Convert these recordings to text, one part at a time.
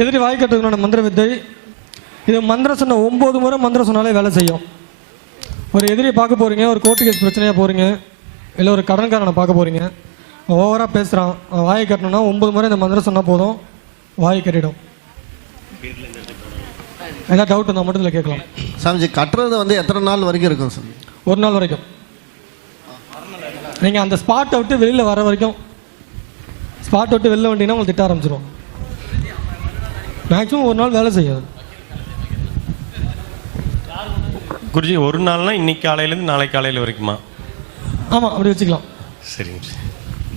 எதிரி வாய்க்கட்டுக்கான மந்திர வித்தை இது. மந்திரம் சொன்ன ஒம்பது முறை மந்திரம் சொன்னாலே வேலை செய்யும். ஒரு எதிரியை பார்க்க போகிறீங்க ஒரு கோர்ட்டு கேஸ் பிரச்சனையாக போகிறீங்க இல்லை ஒரு கடன்காரனை பார்க்க போகிறீங்க ஓவராக பேசுகிறான் வாயை கட்டணும்னா ஒம்பது முறை இந்த மந்திரம் சொன்னால் போதும் வாய் கட்டிடும். ஏதாவது டவுட் இருந்தால் மட்டும் இதில் கேட்கலாம். சாமிஜி கட்டுறது வந்து எத்தனை நாள் வரைக்கும் இருக்கும் சார் ஒரு நாள் வரைக்கும். நீங்கள் அந்த ஸ்பாட்டை விட்டு வெளியில் வர வரைக்கும் ஸ்பாட்டை விட்டு வெளில வந்தீங்கன்னா உங்களுக்கு திட்ட ஆரம்பிச்சிடும் மேக்ஸிமம் ஒரு நாள் வேலை செய்யாது. குருஜி ஒரு நாள்னா இன்னைக்கு காலையிலேருந்து நாளை காலையில் வரைக்குமா? ஆமாம் அப்படி வச்சுக்கலாம். சரிங்க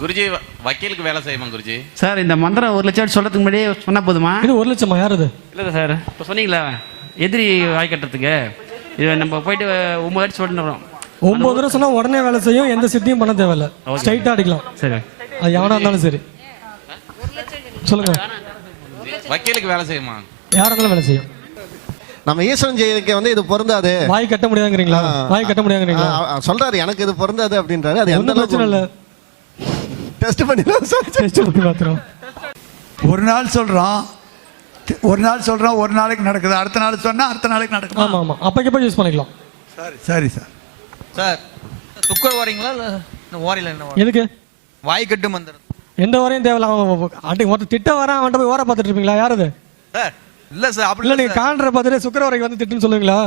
குருஜி வக்கீலுக்கு வேலை செய்யுமா குருஜி? சார் இந்த மந்திரம் ஒரு லட்சம் சொல்கிறதுக்கு முன்னாடியே சொன்னால் போதுமா? இது ஒரு லட்சமா யார் இது இல்லை சார். இப்போ சொன்னீங்களா? எதிரி வாய் கட்டுறதுக்கு. இது நம்ம போயிட்டு ஒம்பது வாட்டி சொல்லிட்டு ஒம்பது தடவை சொன்னால் உடனே வேலை செய்யும் எந்த சிட்டியும் பண்ண தேவையில்ல. ஸ்ட்ரைட்டாக அடிக்கலாம். சரி. அது எவனாக இருந்தாலும் சரி. சொல்லுங்கள் வக்கீலுக்கு வேலை செய்யுமா? யாராக இருந்தாலும் வேலை செய்யும்? நம்ம ஈஸ்வரன் ஜெயிலுக்கு வந்து இது பொருந்தாது. வாய் கட்ட முடியாதுங்கிறீங்களா? வாய் கட்ட முடியாதுங்கிறீங்களா? ஆ, ஆ, சொல்றாரு எனக்கு இது பொருந்தாது அப்படின்றாரு. அது எந்த ஒன்றும் பிரச்சனை இல்லை. டெஸ்ட் பண்ணிடலாம் சார் டெஸ்ட் பண்ணி பார்த்துருவோம். ஒரு நாள் சொல்கிறோம் ஒரு நாள் சொல்கிறோம் ஒரு நாளைக்கு நடக்குது. அடுத்த நாள் சொன்னால் அடுத்த நாளைக்கு நடக்குமா? ஆமாம் ஆமாம் அப்போக்கப்போ யூஸ் பண்ணிக்கலாம். சரி சரி சார் சார் குக்கர் வாரீங்களா இல்லை ஓரையில் என்ன வாரி எதுக்கு? வாய் கட்டு மந்திரம். எந்த வரையும் தேவையில்ல அவன் அன்றைக்கு மொத்தம் திட்ட வரான் அவன்கிட்ட போய் ஓர பார்த்துட்டு இருப்பீங்களா? யார் அது? இல்லை சார் அப்படி இல்லை நீங்கள் காண்ற பார்த்துட்டு சுக்கரவரைக்கு வந்து திட்டுன்னு சொல்லுவீங்களா?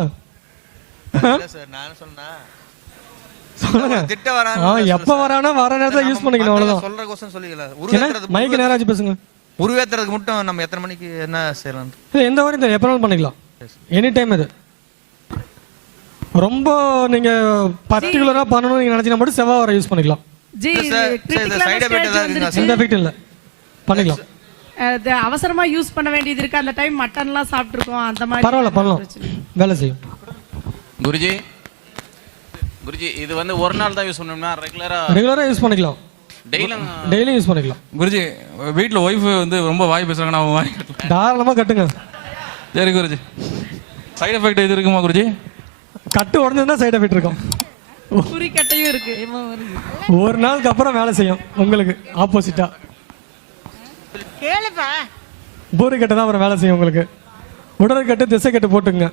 சார் நான் சொல்லுங்க. திட்ட சொல்ல எப்போ. வரானோ வர நேரத்தில் யூஸ் பண்ணிக்கணும் அவ்வளோதான் சொல்ற கொஸ்டின் சொல்லிக்கல. என்ன? உருவேத்துறதுக்கு மைக்கு நேராச்சு பேசுங்க. உருவேத்துறதுக்கு மட்டும் நம்ம எத்தனை மணிக்கு என்ன செய்யலாம்? எந்த வரையும் தெரியும் எப்போ பண்ணிக்கலாம். எனி டைம் இது. ரொம்ப நீங்க பர்டிகுலரா பண்ணணும்னு நீங்க நினைச்சீங்கன்னா மட்டும் செவ்வாய் வர யூஸ் பண்ணிக்கலாம். ஜி இல்ல. பண்ணிக்கலாம். அது அவசரமா யூஸ் பண்ண வேண்டியது இருக்கு. அந்த டைம் மட்டன்லாம் சாப்பிட்டுருக்கோம். அந்த மாதிரி பரவாயில்ல பண்ணலாம். வேலை செய்யும். குருஜி குருஜி இது வந்து ஒரு நாள் தான் யூஸ் பண்ணணும்னா ரெகுலரா ரெகுலரா யூஸ் பண்ணிக்கலாம். டெய்லியும் டெய்லியும் யூஸ் பண்ணிக்கலாம். குருஜி வீட்டில் ஒய்ஃப் வந்து ரொம்ப வாய் பேசுகிறாங்கன்னா அவன் வாய் கட்டல தாராளமா கட்டுங்க. சரி குருஜி. சைடு எஃபெக்ட் இது இருக்குமா குருஜி? கட்டு உடஞ்சதுன்னா சைடு எஃபெக்ட் இருக்கும். குறிக்கட்டையும் இருக்கு. ஒரு நாளுக்கு அப்புறம் வேலை செய்யும். உங்களுக்கு ஆப்போசிட்டா பூரி கட்டு தான் அப்புறம் வேலை செய்யும் உங்களுக்கு. உடல் கட்டு திசை கட்டு போட்டுங்க